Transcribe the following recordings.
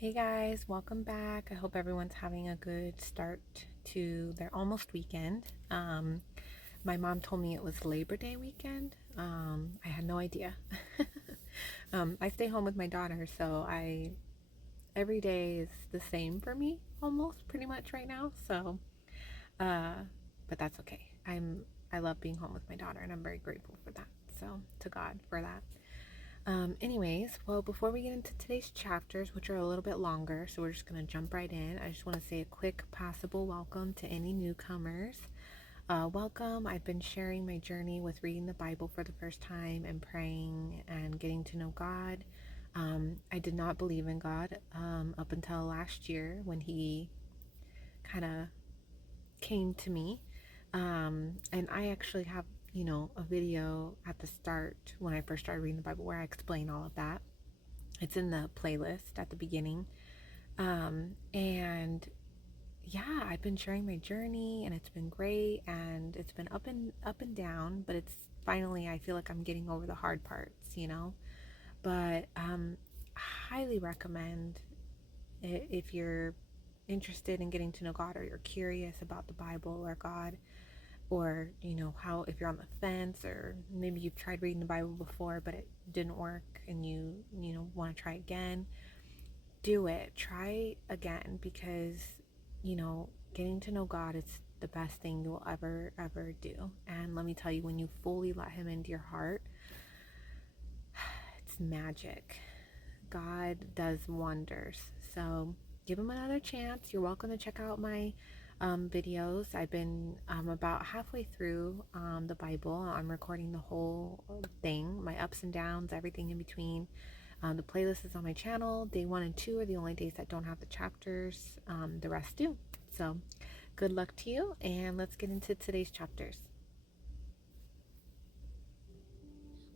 Hey guys, welcome back. I hope everyone's having a good start to their almost weekend. My mom told me it was Labor Day weekend. I had no idea. I stay home with my daughter, so I every day is the same for me, almost pretty much right now. Uh, but that's okay. I love being home with my daughter, and I'm very grateful for that. So to God for that. Anyways, well, before we get into today's chapters, which are a little bit longer, so we're just going to jump right in, I just want to say a quick possible welcome to any newcomers. Welcome. I've been sharing my journey with reading the Bible for the first time and praying and getting to know God. I did not believe in God up until last year when He kind of came to me. And I actually have, a video at the start when I first started reading the Bible where I explain all of that. It's in the playlist at the beginning. And yeah, I've been sharing my journey and it's been great and it's been up and down, but it's finally I feel like I'm getting over the hard parts. But highly recommend if you're interested in getting to know God or you're curious about the Bible or God, or how if you're on the fence or maybe you've tried reading the Bible before but it didn't work and you want to try again, do it. Try again because getting to know God is the best thing you'll ever do. And let me tell you, when you fully let Him into your heart, it's magic. God does wonders. So give Him another chance. You're welcome to check out my videos. I've been about halfway through the Bible. I'm recording the whole thing, my ups and downs, everything in between. The playlist is on my channel. Day 1 and 2 are the only days that don't have the chapters. The rest do. So good luck to you, and let's get into today's chapters.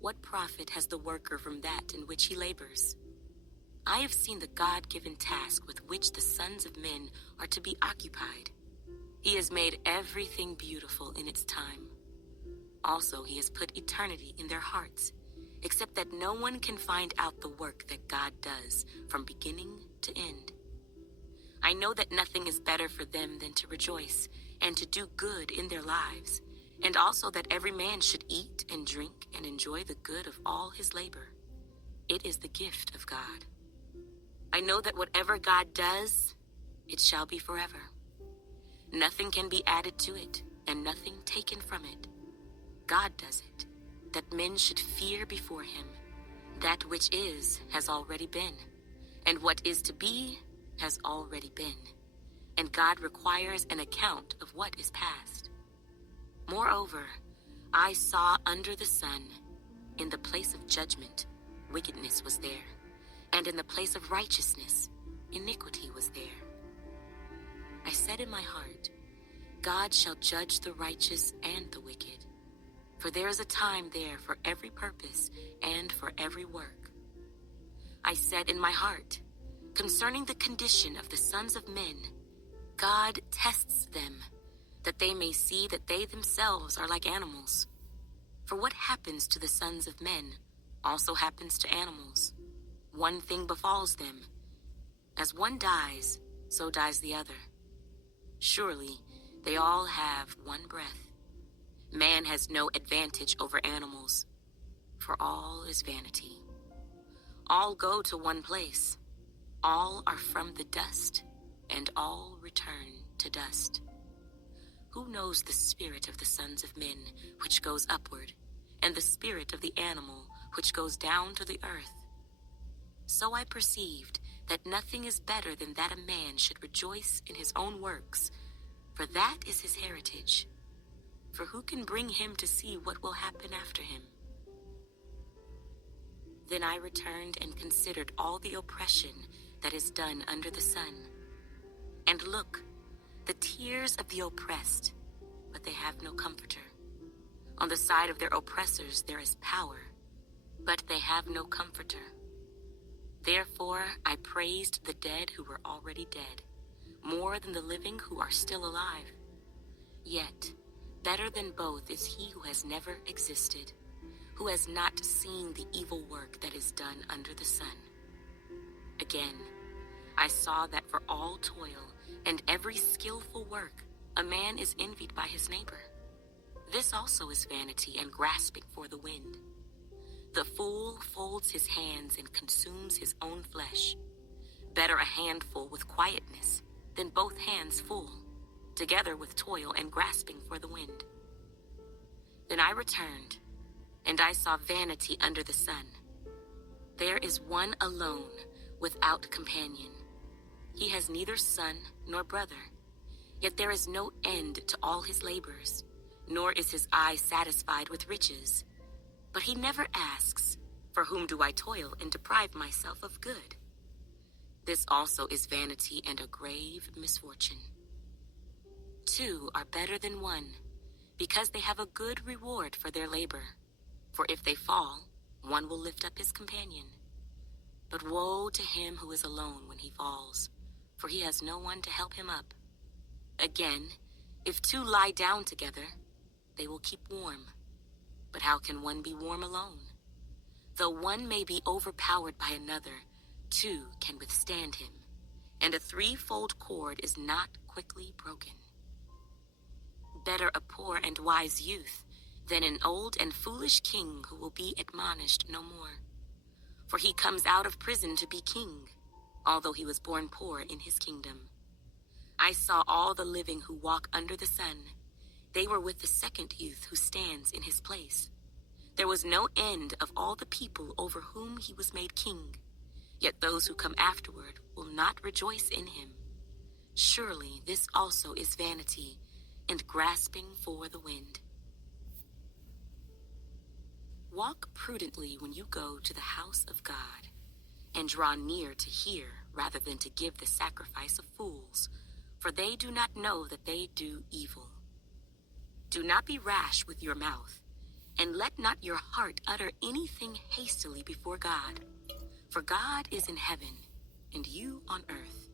What profit has the worker from that in which he labors? I have seen the God-given task with which the sons of men are to be occupied. He has made everything beautiful in its time. Also, He has put eternity in their hearts, except that no one can find out the work that God does from beginning to end. I know that nothing is better for them than to rejoice and to do good in their lives, and also that every man should eat and drink and enjoy the good of all his labor. It is the gift of God. I know that whatever God does, it shall be forever. Nothing can be added to it, and nothing taken from it. God does it, that men should fear before Him. That which is has already been, and what is to be has already been. And God requires an account of what is past. Moreover, I saw under the sun, in the place of judgment, wickedness was there, and in the place of righteousness, iniquity was there. I said in my heart, God shall judge the righteous and the wicked, for there is a time there for every purpose and for every work. I said in my heart, concerning the condition of the sons of men, God tests them, that they may see that they themselves are like animals. For what happens to the sons of men also happens to animals. One thing befalls them. As one dies, so dies the other. Surely they all have one breath. Man has no advantage over animals, for all is vanity. All go to one place. All are from the dust, and all return to dust. Who knows the spirit of the sons of men, which goes upward, and the spirit of the animal, which goes down to the earth? So I perceived that nothing is better than that a man should rejoice in his own works, for that is his heritage. For who can bring him to see what will happen after him? Then I returned and considered all the oppression that is done under the sun. And look, the tears of the oppressed, but they have no comforter. On the side of their oppressors there is power, but they have no comforter. Therefore I praised the dead who were already dead, more than the living who are still alive. Yet, better than both is he who has never existed, who has not seen the evil work that is done under the sun. Again, I saw that for all toil and every skillful work, a man is envied by his neighbor. This also is vanity and grasping for the wind. The fool folds his hands and consumes his own flesh. Better a handful with quietness than both hands full, together with toil and grasping for the wind. Then I returned, and I saw vanity under the sun. There is one alone, without companion. He has neither son nor brother, yet there is no end to all his labors, nor is his eye satisfied with riches. But he never asks, for whom do I toil and deprive myself of good? This also is vanity and a grave misfortune. Two are better than one, because they have a good reward for their labor. For if they fall, one will lift up his companion. But woe to him who is alone when he falls, for he has no one to help him up. Again, if two lie down together, they will keep warm. But how can one be warm alone? Though one may be overpowered by another, two can withstand him, and a threefold cord is not quickly broken. Better a poor and wise youth than an old and foolish king who will be admonished no more. For he comes out of prison to be king, although he was born poor in his kingdom. I saw all the living who walk under the sun. They were with the second youth who stands in his place. There was no end of all the people over whom he was made king. Yet those who come afterward will not rejoice in him. Surely this also is vanity and grasping for the wind. Walk prudently when you go to the house of God, and draw near to hear rather than to give the sacrifice of fools, for they do not know that they do evil. Do not be rash with your mouth, and let not your heart utter anything hastily before God. For God is in heaven, and you on earth.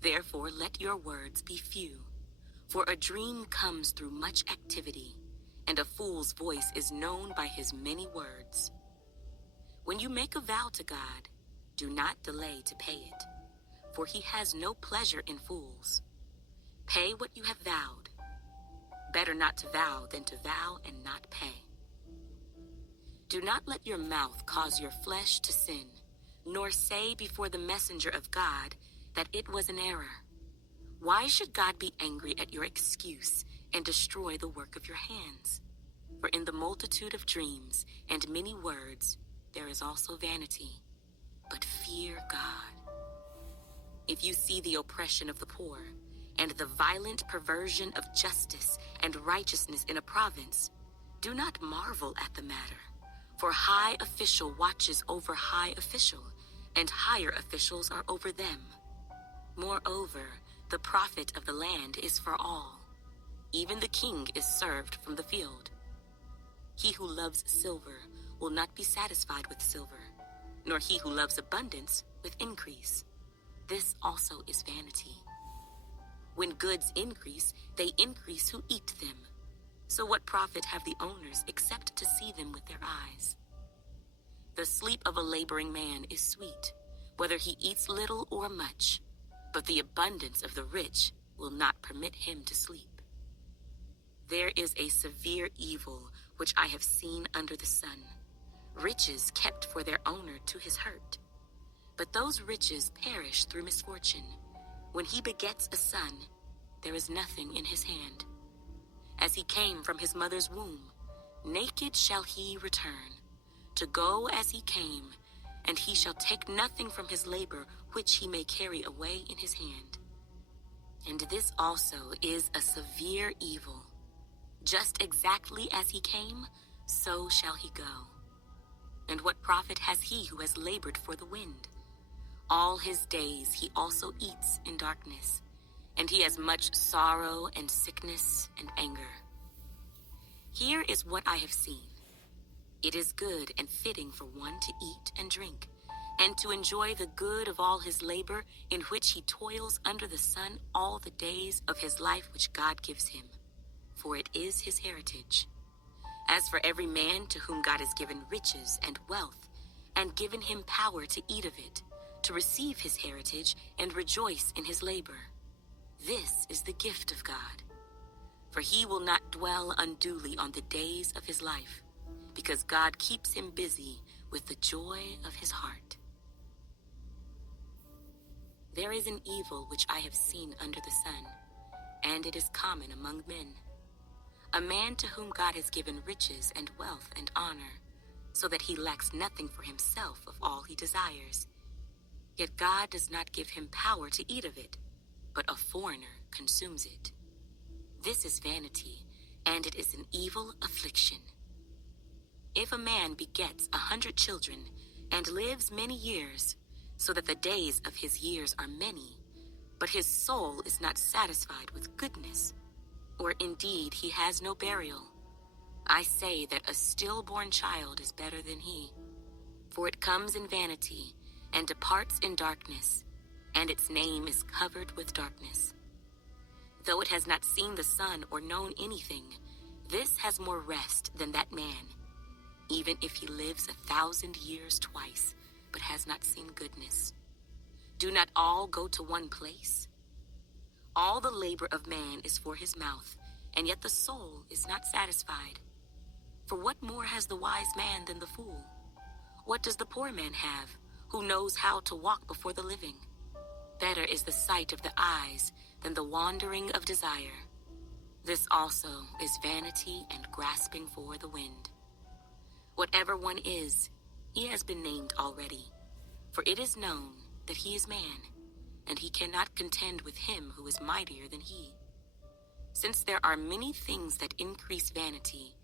Therefore let your words be few, for a dream comes through much activity, and a fool's voice is known by his many words. When you make a vow to God, do not delay to pay it, for he has no pleasure in fools. Pay what you have vowed. Better not to vow than to vow and not pay. Do not let your mouth cause your flesh to sin, nor say before the messenger of God that it was an error. Why should God be angry at your excuse and destroy the work of your hands? For in the multitude of dreams and many words there is also vanity. But fear God. If you see the oppression of the poor, and the violent perversion of justice and righteousness in a province, do not marvel at the matter. For high official watches over high official, and higher officials are over them. Moreover, the profit of the land is for all. Even the king is served from the field. He who loves silver will not be satisfied with silver, nor he who loves abundance with increase. This also is vanity. When goods increase, they increase who eat them. So what profit have the owners except to see them with their eyes? The sleep of a laboring man is sweet, whether he eats little or much, but the abundance of the rich will not permit him to sleep. There is a severe evil which I have seen under the sun, riches kept for their owner to his hurt. But those riches perish through misfortune. When he begets a son, there is nothing in his hand. As he came from his mother's womb, naked shall he return, to go as he came, and he shall take nothing from his labor which he may carry away in his hand. And this also is a severe evil. Just exactly as he came, so shall he go. And what profit has he who has labored for the wind? All his days he also eats in darkness, and he has much sorrow and sickness and anger. Here is what I have seen. It is good and fitting for one to eat and drink, and to enjoy the good of all his labor in which he toils under the sun all the days of his life which God gives him, for it is his heritage. As for every man to whom God has given riches and wealth, and given him power to eat of it, to receive his heritage and rejoice in his labor. This is the gift of God. For he will not dwell unduly on the days of his life, because God keeps him busy with the joy of his heart. There is an evil which I have seen under the sun, and it is common among men. A man to whom God has given riches and wealth and honor, so that he lacks nothing for himself of all he desires. Yet God does not give him power to eat of it, but a foreigner consumes it. This is vanity, and it is an evil affliction. If a man begets 100 children and lives many years, so that the days of his years are many, but his soul is not satisfied with goodness, or indeed he has no burial, I say that a stillborn child is better than he. For it comes in vanity and departs in darkness, and its name is covered with darkness. Though it has not seen the sun or known anything, this has more rest than that man, even if he lives 1,000 years twice, but has not seen goodness. Do not all go to one place? All the labor of man is for his mouth, and yet the soul is not satisfied. For what more has the wise man than the fool? What does the poor man have, who knows how to walk before the living? Better is the sight of the eyes than the wandering of desire. This also is vanity and grasping for the wind. Whatever one is, he has been named already, for it is known that he is man, and he cannot contend with him who is mightier than he. Since there are many things that increase vanity,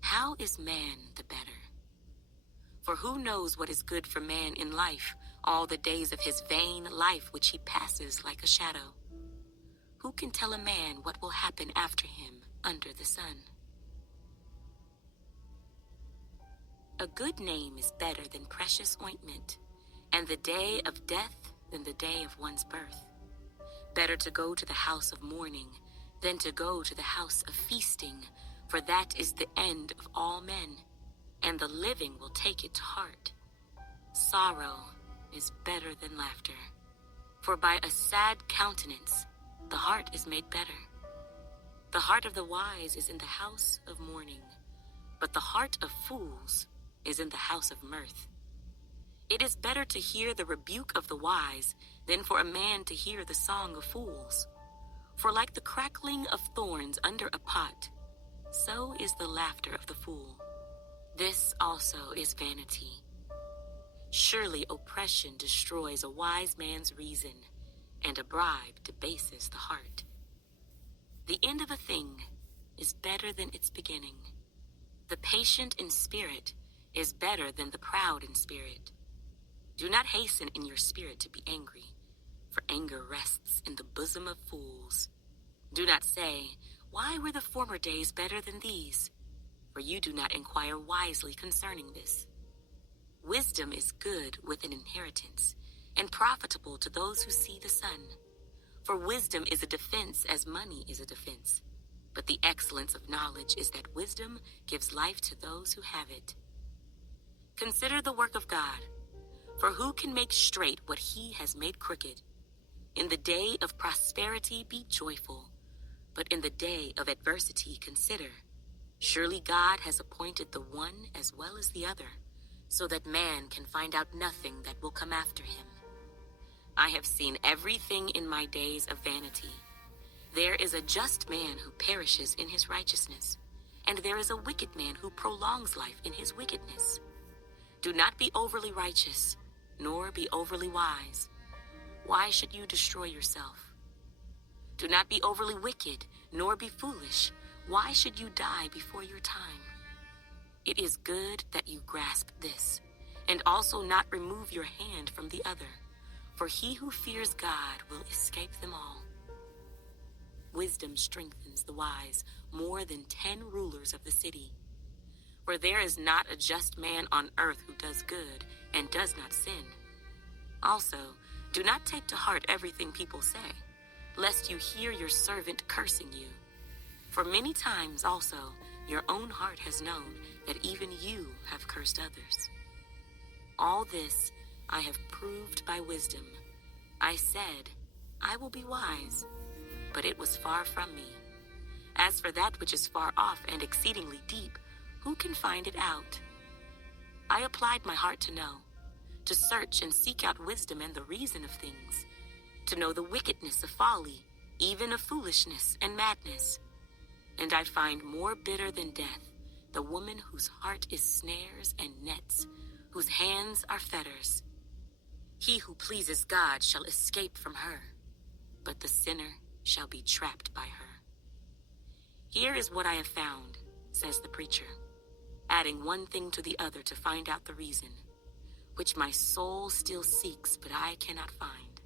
how is man the better? For who knows what is good for man in life, all the days of his vain life which he passes like a shadow? Who can tell a man what will happen after him under the sun? A good name is better than precious ointment, and the day of death than the day of one's birth. Better to go to the house of mourning than to go to the house of feasting, for that is the end of all men, and the living will take it to heart. Sorrow is better than laughter, for by a sad countenance the heart is made better. The heart of the wise is in the house of mourning, but the heart of fools is in the house of mirth. It is better to hear the rebuke of the wise than for a man to hear the song of fools. For like the crackling of thorns under a pot, so is the laughter of the fool. This also is vanity. Surely oppression destroys a wise man's reason, and a bribe debases the heart. The end of a thing is better than its beginning. The patient in spirit is better than the proud in spirit. Do not hasten in your spirit to be angry, for anger rests in the bosom of fools. Do not say, "Why were the former days better than these?" For you do not inquire wisely concerning this. Wisdom is good with an inheritance, and profitable to those who see the sun. For wisdom is a defense as money is a defense. But the excellence of knowledge is that wisdom gives life to those who have it. Consider the work of God, for who can make straight what he has made crooked? In the day of prosperity be joyful, but in the day of adversity consider. Surely God has appointed the one as well as the other, so that man can find out nothing that will come after him. I have seen everything in my days of vanity. There is a just man who perishes in his righteousness, and there is a wicked man who prolongs life in his wickedness. Do not be overly righteous, nor be overly wise. Why should you destroy yourself? Do not be overly wicked, nor be foolish. Why should you die before your time? It is good that you grasp this, and also not remove your hand from the other, for he who fears God will escape them all. Wisdom strengthens the wise more than 10 rulers of the city. For there is not a just man on earth who does good and does not sin. Also, do not take to heart everything people say, lest you hear your servant cursing you. For many times also your own heart has known that even you have cursed others. All this I have proved by wisdom. I said, I will be wise, but it was far from me. As for that which is far off and exceedingly deep, who can find it out? I applied my heart to know, to search and seek out wisdom and the reason of things, to know the wickedness of folly, even of foolishness and madness. And I find more bitter than death the woman whose heart is snares and nets, whose hands are fetters. He who pleases God shall escape from her, but the sinner shall be trapped by her. Here is what I have found, says the preacher, adding one thing to the other to find out the reason, which my soul still seeks, but I cannot find.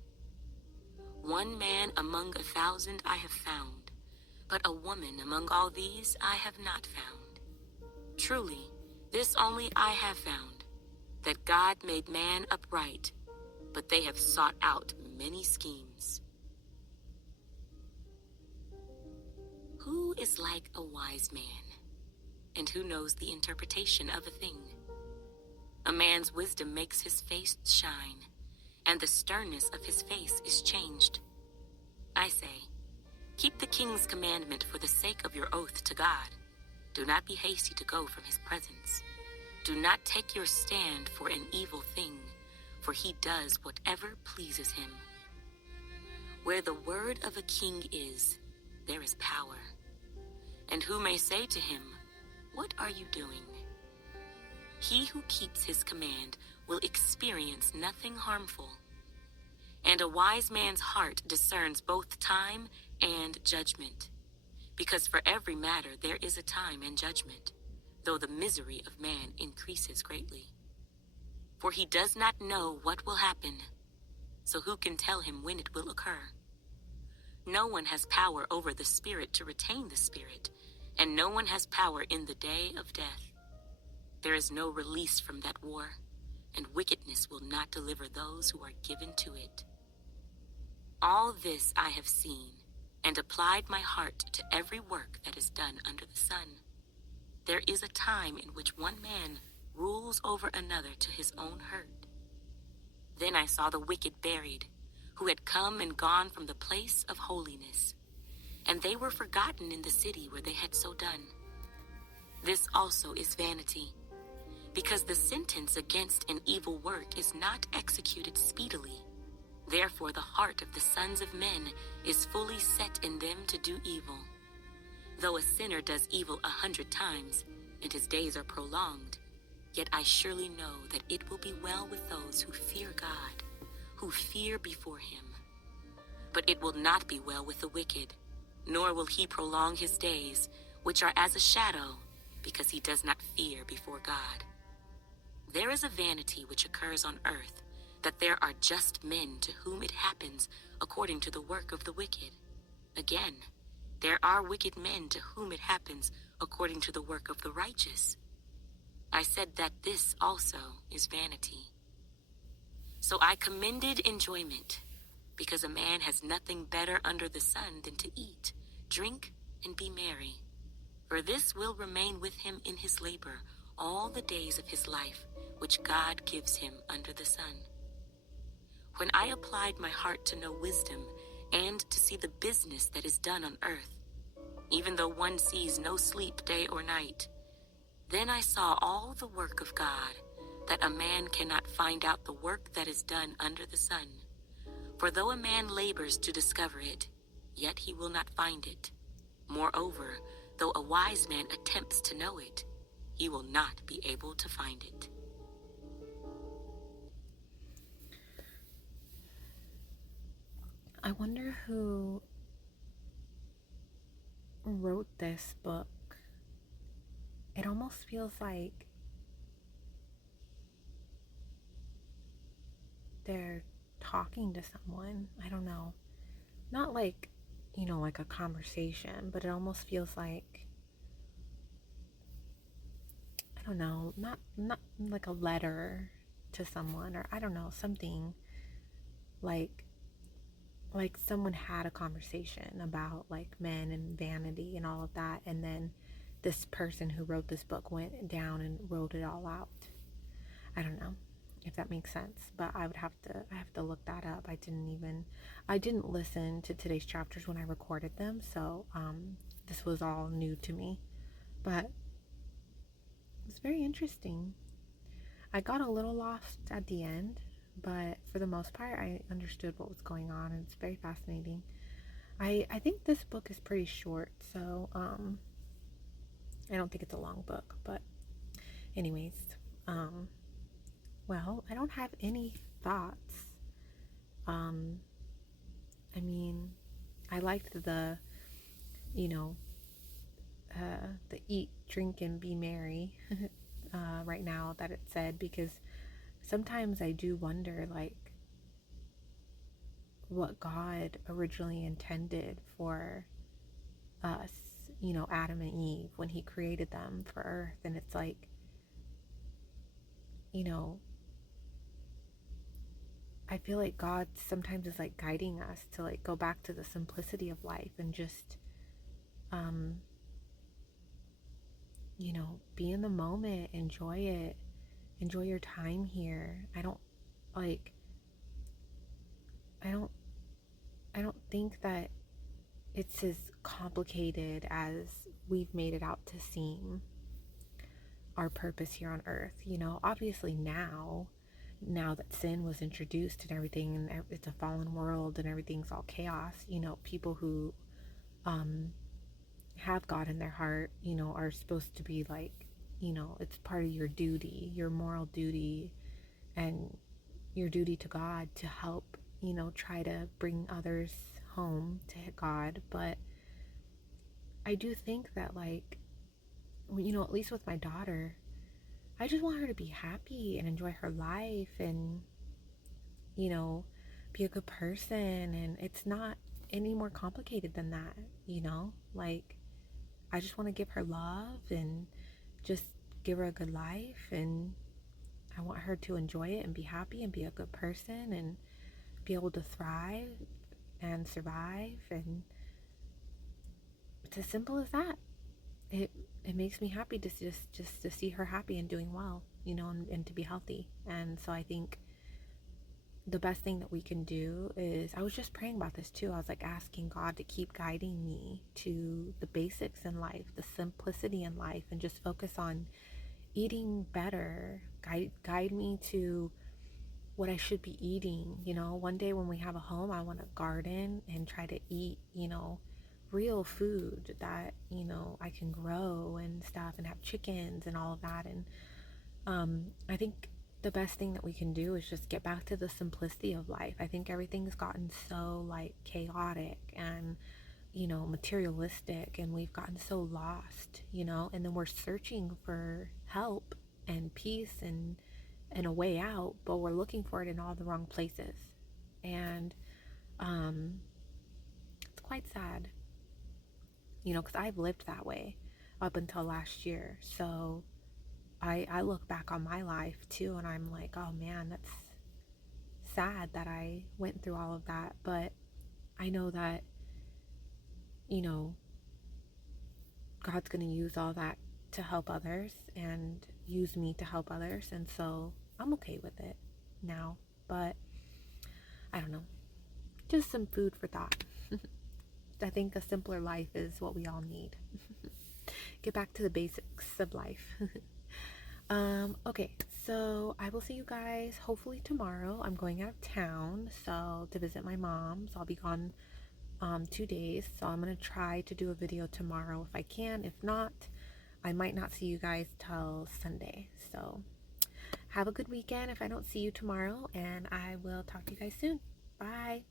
One man among 1,000 I have found, but a woman among all these I have not found. Truly, this only I have found, that God made man upright, but they have sought out many schemes. Who is like a wise man, and who knows the interpretation of a thing? A man's wisdom makes his face shine, and the sternness of his face is changed. I say, keep the king's commandment for the sake of your oath to God. Do not be hasty to go from his presence. Do not take your stand for an evil thing, for he does whatever pleases him. Where the word of a king is, there is power. And who may say to him, what are you doing? He who keeps his command will experience nothing harmful. And a wise man's heart discerns both time and judgment, because for every matter there is a time and judgment, though the misery of man increases greatly. For he does not know what will happen, so who can tell him when it will occur? No one has power over the spirit to retain the spirit, and no one has power in the day of death. There is no release from that war, and wickedness will not deliver those who are given to it. All this I have seen, and applied my heart to every work that is done under the sun. There is a time in which one man rules over another to his own hurt. Then I saw the wicked buried, who had come and gone from the place of holiness, and they were forgotten in the city where they had so done. This also is vanity, because the sentence against an evil work is not executed speedily. Therefore the heart of the sons of men is fully set in them to do evil. Though a sinner does evil 100 times, and his days are prolonged, yet I surely know that it will be well with those who fear God, who fear before him. But it will not be well with the wicked, nor will he prolong his days, which are as a shadow, because he does not fear before God. There is a vanity which occurs on earth, that there are just men to whom it happens according to the work of the wicked. Again, there are wicked men to whom it happens according to the work of the righteous. I said that this also is vanity. So I commended enjoyment, because a man has nothing better under the sun than to eat, drink, and be merry. For this will remain with him in his labor all the days of his life, which God gives him under the sun. When I applied my heart to know wisdom and to see the business that is done on earth, even though one sees no sleep day or night, then I saw all the work of God, that a man cannot find out the work that is done under the sun. For though a man labors to discover it, yet he will not find it. Moreover, though a wise man attempts to know it, he will not be able to find it. I wonder who wrote this book. It almost feels like they're talking to someone. I don't know. Not like, like a conversation, but it almost feels like, I don't know, not like a letter to someone, or I don't know, something like someone had a conversation about like men and vanity and all of that, and then this person who wrote this book went down and wrote it all out. I don't know. if that makes sense. But I have to look that up. I didn't listen to today's chapters when I recorded them, so this was all new to me. But it's very interesting. I got a little lost at the end, but for the most part, I understood what was going on, and it's very fascinating. I think this book is pretty short, so I don't think it's a long book. But anyways, um, well, I don't have any thoughts. Um, I mean, I liked you know, the eat, drink, and be merry right now that it said, because sometimes I do wonder, like, what God originally intended for us, Adam and Eve, when He created them for earth. And it's like, you know, I feel like God sometimes is like guiding us to like go back to the simplicity of life and just, um, be in the moment, enjoy it, enjoy your time here. Like, I don't, I don't think that it's as complicated as we've made it out to seem, our purpose here on earth. Obviously now that sin was introduced and everything, and it's a fallen world and everything's all chaos, people who um have God in their heart, are supposed to be like, it's part of your duty, your moral duty, and your duty to God to help, try to bring others home to God. But I do think that, like, at least with my daughter, I just want her to be happy and enjoy her life and, you know, be a good person. And it's not any more complicated than that, Like, I just want to give her love and just give her a good life. And I want her to enjoy it and be happy and be a good person and be able to thrive and survive. And it's as simple as that. It it makes me happy to just to see her happy and doing well, and to be healthy. And so I think the best thing that we can do is, I was just praying about this too. I was like asking God to keep guiding me to the basics in life, the simplicity in life, and just focus on eating better. Guide me to what I should be eating. One day when we have a home, I want to garden and try to eat, real food that, I can grow and stuff, and have chickens and all of that. And I think the best thing that we can do is just get back to the simplicity of life. I think everything's gotten so like chaotic and, materialistic, and we've gotten so lost, and then we're searching for help and peace and a way out, but we're looking for it in all the wrong places. And it's quite sad, because I've lived that way up until last year. So I look back on my life too, and I'm like, oh man, that's sad that I went through all of that. But I know that, you know, God's going to use all that to help others and use me to help others. And so I'm okay with it now. But I don't know. Just some food for thought. I think a simpler life is what we all need. Get back to the basics of life. Okay, so I will see you guys hopefully tomorrow. I'm going out of town to visit my mom. So I'll be gone 2 days. So I'm gonna try to do a video tomorrow if I can. If not, I might not see you guys till Sunday. So have a good weekend if I don't see you tomorrow, and I will talk to you guys soon. Bye.